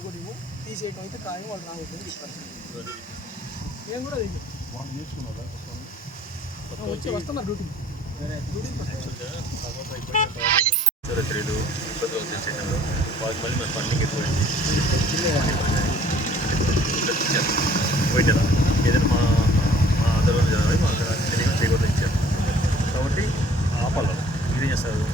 కూడా ఇవ్వు తీసేయటం అయితే ఖాయం వాళ్ళు రావద్దని చెప్పారు. సార్. మేము కూడా అది వచ్చి వస్తున్నారు డ్యూటీ. డ్యూటీకి వస్తున్నారు చరిత్రలు ఇబ్బందులు తెచ్చేటప్పుడు వాళ్ళకి మళ్ళీ మన ఫండింగ్ ఎక్కువైంది పోయిందా ఏదైనా మా మా ఆందోళన జరగాలి మా అక్కడ తెలియని చేయకూడదు ఇచ్చారు కాబట్టి ఆపాలి ఇదేం చేస్తారు?